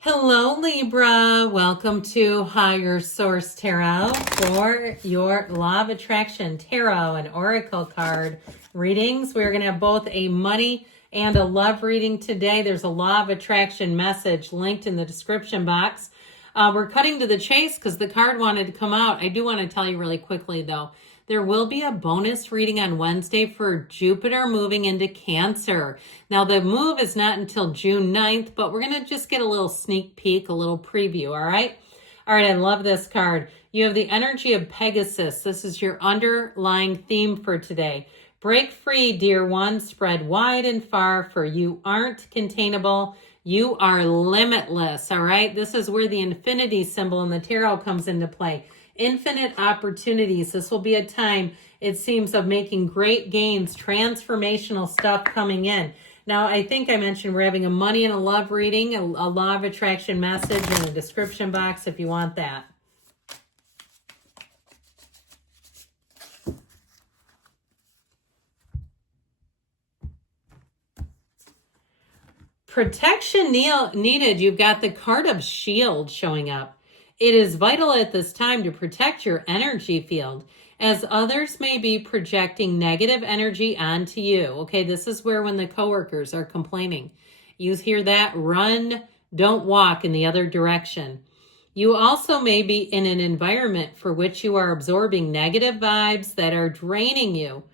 Hello, Libra. Welcome to Higher Source Tarot for your Law of Attraction Tarot and Oracle card readings. We're going to have both a money and a love reading today. There's a Law of Attraction message linked in the description box. We're cutting to the chase because the card wanted to come out. I do want to tell you really quickly, though. There will be a bonus reading on Wednesday for Jupiter moving into Cancer. Now, the move is not until June 9th, but we're going to just get a little sneak peek, a little preview, all right? All right, I love this card. You have the energy of Pegasus. This is your underlying theme for today. Break free, dear one, spread wide and far, for you aren't containable. You are limitless, all right? This is where the infinity symbol in the tarot comes into play. Infinite opportunities. This will be a time, it seems, of making great gains, transformational stuff coming in. Now, I think I mentioned we're having a money and a love reading, a law of attraction message in the description box if you want that. Protection needed. You've got the card of shield showing up. It is vital at this time to protect your energy field, as others may be projecting negative energy onto you. Okay, this is where when the coworkers are complaining, you hear that, run, don't walk in the other direction. You also may be in an environment for which you are absorbing negative vibes that are draining you.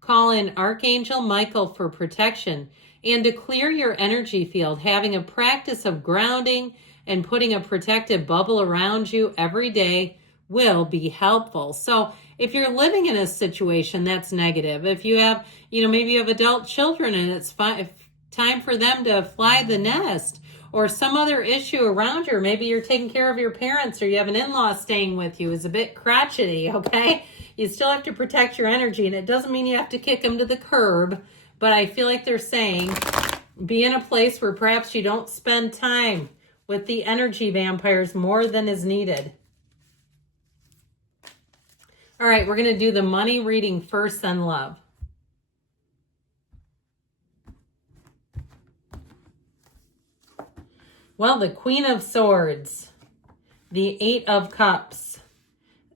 Call in Archangel Michael for protection and to clear your energy field. Having a practice of grounding and putting a protective bubble around you every day will be helpful. So if you're living in a situation that's negative, if you have, maybe you have adult children and it's time for them to fly the nest, or some other issue around you, or maybe you're taking care of your parents, or you have an in-law staying with you, is a bit crotchety, okay? You still have to protect your energy, and it doesn't mean you have to kick them to the curb, but I feel like they're saying be in a place where perhaps you don't spend time with the energy vampires more than is needed. All right, we're going to do the money reading first, then love. Well, the Queen of Swords, the Eight of Cups,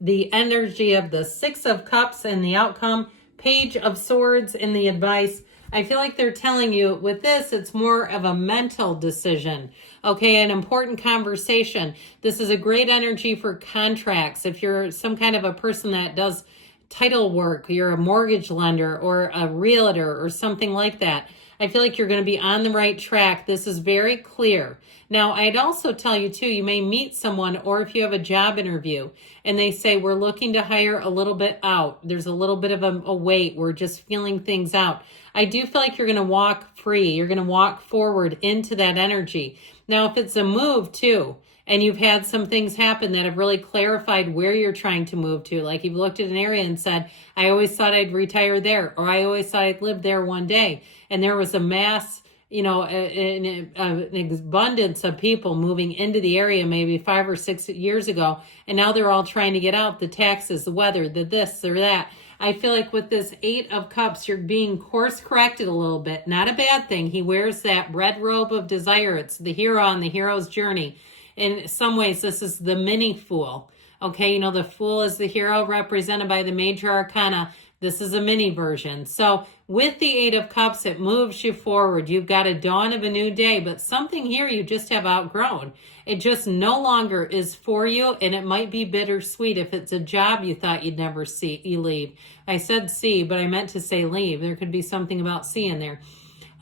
the energy of the Six of Cups and the outcome, Page of Swords and the advice. I feel like they're telling you with this, it's more of a mental decision. Okay, an important conversation. This is a great energy for contracts. If you're some kind of a person that does title work, you're a mortgage lender or a realtor or something like that, I feel like you're going to be on the right track. This is very clear. Now, I'd also tell you too, you may meet someone, or if you have a job interview and they say, we're looking to hire a little bit out. There's a little bit of a wait. We're just feeling things out. I do feel like you're going to walk free. You're going to walk forward into that energy. Now, if it's a move too, and you've had some things happen that have really clarified where you're trying to move to, like you've looked at an area and said, I always thought I'd retire there, or I always thought I'd live there one day. And there was a mass, an abundance of people moving into the area maybe 5 or 6 years ago. And now they're all trying to get out, the taxes, the weather, the this or that. I feel like with this Eight of Cups, you're being course corrected a little bit. Not a bad thing. He wears that red robe of desire. It's the hero on the hero's journey. In some ways, this is the mini fool. Okay, the fool is the hero represented by the major arcana. This is a mini version. So with the Eight of Cups, it moves you forward. You've got a dawn of a new day, but something here you just have outgrown. It just no longer is for you, and it might be bittersweet if it's a job you thought you'd never leave. I said see, but I meant to say leave. There could be something about see in there.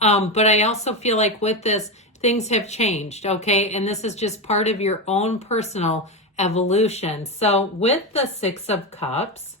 But I also feel like with this, things have changed, okay? And this is just part of your own personal evolution. So with the Six of Cups,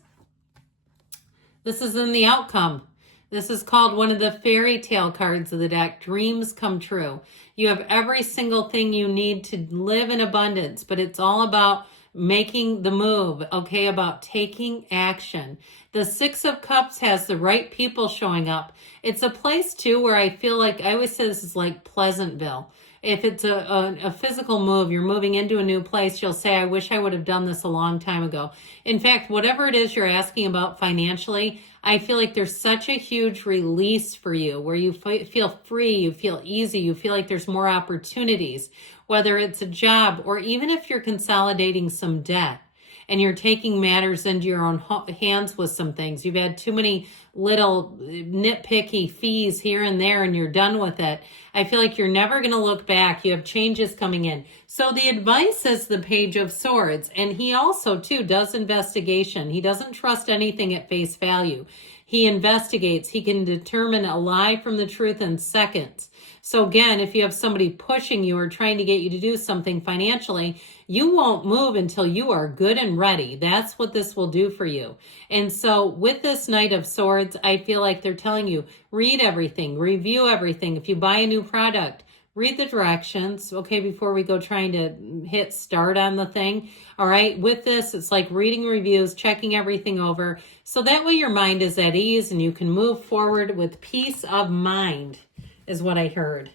this is in the outcome. This is called one of the fairy tale cards of the deck, Dreams Come True. You have every single thing you need to live in abundance, but it's all about making the move, okay, about taking action. The Six of Cups has the right people showing up. It's a place, too, where I feel like, I always say this is like Pleasantville. If it's a physical move, you're moving into a new place, you'll say, I wish I would have done this a long time ago. In fact, whatever it is you're asking about financially, I feel like there's such a huge release for you where you feel free, you feel easy, you feel like there's more opportunities, whether it's a job or even if you're consolidating some debt and you're taking matters into your own hands with some things. You've had too many little nitpicky fees here and there and you're done with it. I feel like you're never going to look back. You have changes coming in. So the advice is the Page of Swords. And he also, too, does investigation. He doesn't trust anything at face value. He investigates. He can determine a lie from the truth in seconds. So again, if you have somebody pushing you or trying to get you to do something financially, you won't move until you are good and ready. That's what this will do for you. And so with this Knight of Swords, I feel like they're telling you, read everything, review everything. If you buy a new product, read the directions, okay, before we go trying to hit start on the thing. All right, with this, it's like reading reviews, checking everything over. So that way your mind is at ease and you can move forward with peace of mind, is what I heard.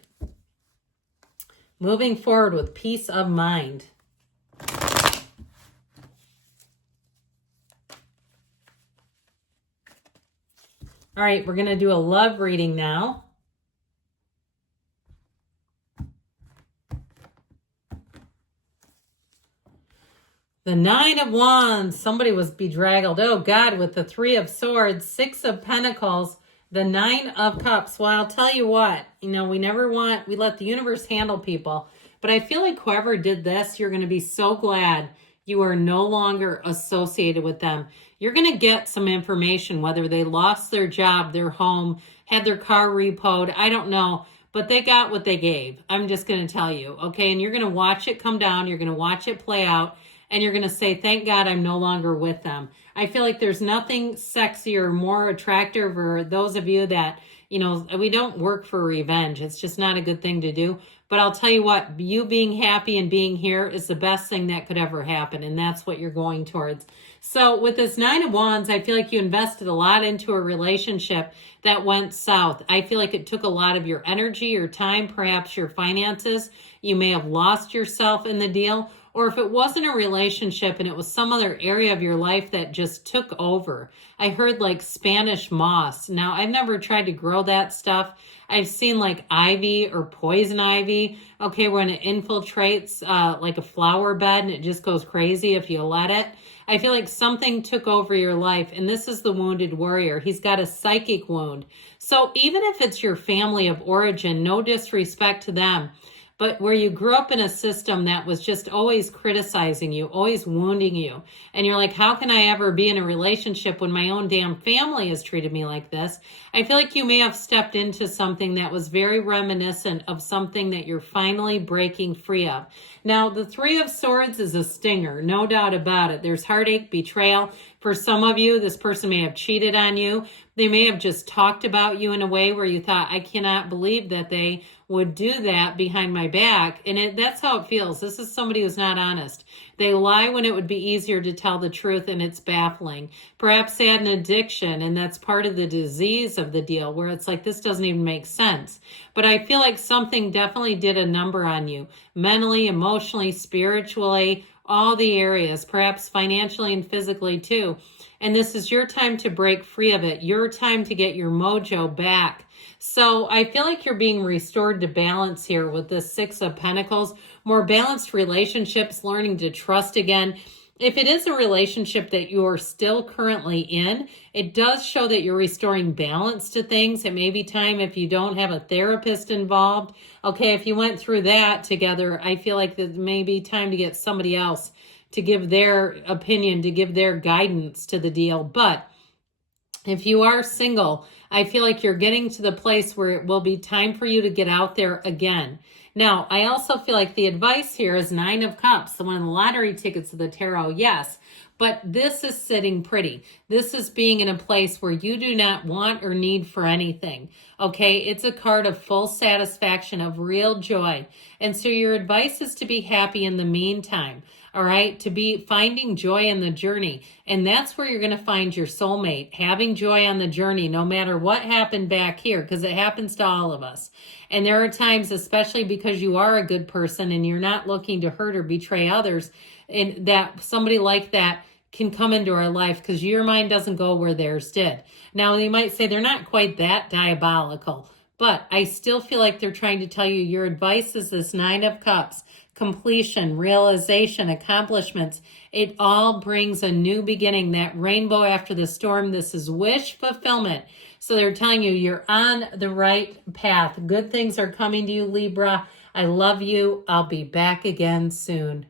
Moving forward with peace of mind. All right, we're going to do a love reading now. The Nine of Wands. Somebody was bedraggled. Oh, God, with the Three of Swords, Six of Pentacles, the Nine of Cups. Well, I'll tell you what, we let the universe handle people. But I feel like whoever did this, you're going to be so glad you are no longer associated with them. You're going to get some information, whether they lost their job, their home, had their car repoed, I don't know. But they got what they gave. I'm just going to tell you, okay? And you're going to watch it come down. You're going to watch it play out. And you're going to say, thank God I'm no longer with them. I feel like there's nothing sexier or more attractive, or those of you that, we don't work for revenge. It's just not a good thing to do. But I'll tell you what, you being happy and being here is the best thing that could ever happen. And that's what you're going towards. So with this Nine of Wands, I feel like you invested a lot into a relationship that went south. I feel like it took a lot of your energy, your time, perhaps your finances. You may have lost yourself in the deal. Or if it wasn't a relationship and it was some other area of your life that just took over. I heard like Spanish moss. Now, I've never tried to grow that stuff. I've seen like ivy or poison ivy. Okay, when it infiltrates like a flower bed and it just goes crazy if you let it. I feel like something took over your life. And this is the wounded warrior. He's got a psychic wound. So even if it's your family of origin, no disrespect to them, but where you grew up in a system that was just always criticizing you, always wounding you. And you're like, how can I ever be in a relationship when my own damn family has treated me like this? I feel like you may have stepped into something that was very reminiscent of something that you're finally breaking free of. Now, the Three of Swords is a stinger, no doubt about it. There's heartache, betrayal. For some of you, this person may have cheated on you. They may have just talked about you in a way where you thought, I cannot believe that they would do that behind my back. And that's how it feels. This is somebody who's not honest. They lie when it would be easier to tell the truth, and it's baffling. Perhaps they had an addiction, and that's part of the disease of the deal, where it's like, this doesn't even make sense. But I feel like something definitely did a number on you, mentally, emotionally, spiritually, all the areas, perhaps financially and physically too. And this is your time to break free of it, your time to get your mojo back. So I feel like you're being restored to balance here with the Six of Pentacles, more balanced relationships, learning to trust again. If it is a relationship that you're still currently in, it does show that you're restoring balance to things. It may be time if you don't have a therapist involved. Okay, if you went through that together, I feel like it may be time to get somebody else to give their opinion, to give their guidance to the deal. But if you are single, I feel like you're getting to the place where it will be time for you to get out there again. Now, I also feel like the advice here is Nine of Cups, one of the lottery tickets of the tarot, yes. But this is sitting pretty. This is being in a place where you do not want or need for anything. Okay, it's a card of full satisfaction, of real joy. And so your advice is to be happy in the meantime. all right, to be finding joy in the journey. And that's where you're going to find your soulmate, having joy on the journey, no matter what happened back here, because it happens to all of us. And there are times, especially because you are a good person and you're not looking to hurt or betray others, and that somebody like that can come into our life because your mind doesn't go where theirs did. Now, they might say they're not quite that diabolical, but I still feel like they're trying to tell you your advice is this 9 of Cups, completion, realization, accomplishments. It all brings a new beginning, that rainbow after the storm. This is wish fulfillment. So they're telling you you're on the right path. Good things are coming to you, Libra. I love you. I'll be back again soon.